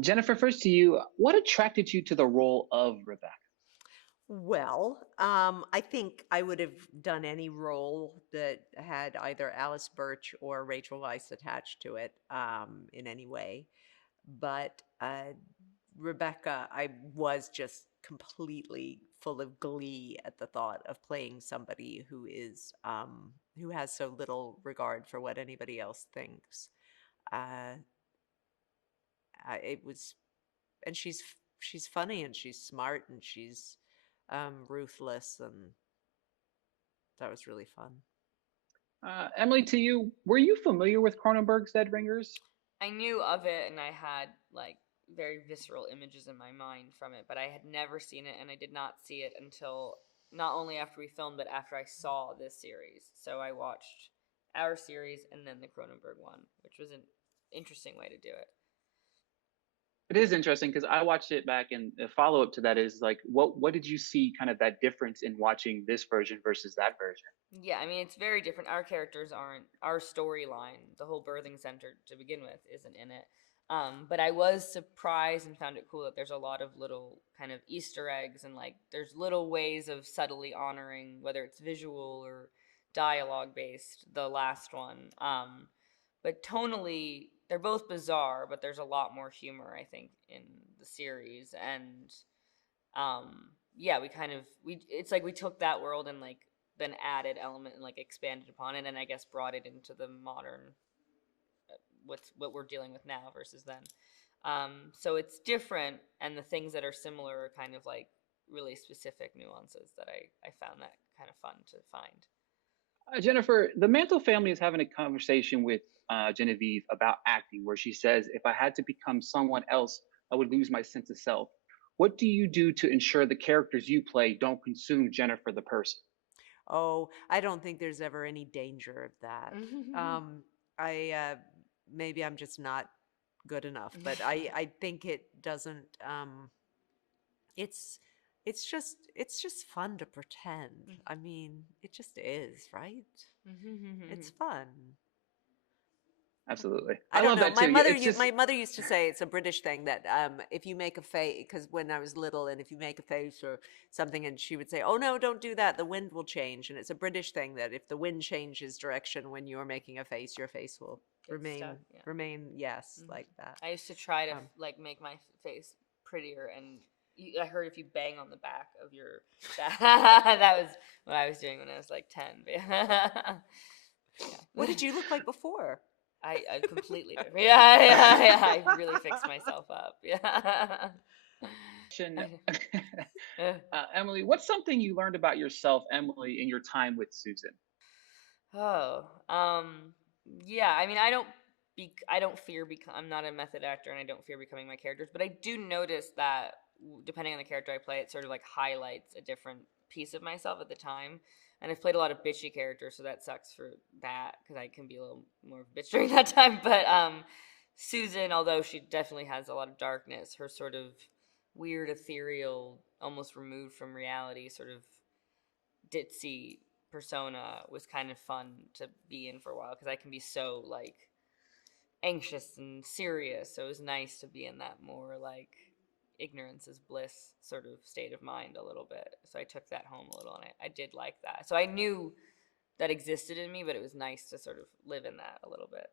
Jennifer, first to you. What attracted you to the role of Rebecca? Well, I think I would have done any role that had either Alice Birch or Rachel Weisz attached to it in any way. But Rebecca, I was just completely full of glee at the thought of playing somebody who has so little regard for what anybody else thinks. Uh, it was, and she's funny and she's smart and she's ruthless, and that was really fun. Emily, to you. Were you familiar with Cronenberg's Dead Ringers? I knew of it and I had like very visceral images in my mind from it, but I had never seen it and I did not see it until not only after we filmed but after I saw this series. So I watched our series and then the Cronenberg one, which was an interesting way to do it. It is interesting because I watched it back, and the follow up to that is like, what did you see kind of that difference in watching this version versus that version? Yeah, I mean it's very different. Our characters aren't our storyline. The whole birthing center to begin with isn't in it. But I was surprised and found it cool that there's a lot of little kind of Easter eggs and like there's little ways of subtly honoring whether it's visual or dialogue based. The last one, but tonally they're both bizarre, but there's a lot more humor I think in the series and um, yeah, we kind of we it's like we took that world and like then added element and like expanded upon it and I guess brought it into the modern what we're dealing with now versus then. So it's different, and the things that are similar are kind of like really specific nuances that I found that kind of fun to find. Jennifer, the Mantle family is having a conversation with Genevieve about acting, where she says, "If I had to become someone else, I would lose my sense of self." What do you do to ensure the characters you play don't consume Jennifer the person? Oh, I don't think there's ever any danger of that. I maybe I'm just not good enough, but I think it doesn't. It's it's just fun to pretend. I mean, it just is, right? It's fun. Absolutely, I I don't love know. that too. Yeah, it's just My mother used to say it's a British thing that if you make a face, because when I was little, and if you make a face or something, and she would say, "Oh no, don't do that. The wind will change." And it's a British thing that if the wind changes direction when you're making a face, your face will Get stuck. Yeah. remain yes Hmm. like that. I used to try to Um, like make my face prettier, and I heard if you bang on the back of your that was what I was doing when I was like 10. Yeah. what did you look like before? I completely different. Yeah. I really fixed myself up. Yeah. Emily, what's something you learned about yourself, Emily, in your time with Susan? Oh, yeah. I mean, I don't fear become. I'm not a method actor, and I don't fear becoming my characters. But I do notice that depending on the character I play, it sort of like highlights a different piece of myself at the time. And I've played a lot of bitchy characters, so that sucks for that because I can be a little more of a bitch during that time. But Susan, although she definitely has a lot of darkness, her sort of weird, ethereal, almost removed from reality, sort of ditzy persona was kind of fun to be in for a while because I can be so like anxious and serious. So it was nice to be in that more like ignorance is bliss sort of state of mind a little bit. So I took that home a little and I did like that. So I knew that existed in me, but it was nice to sort of live in that a little bit.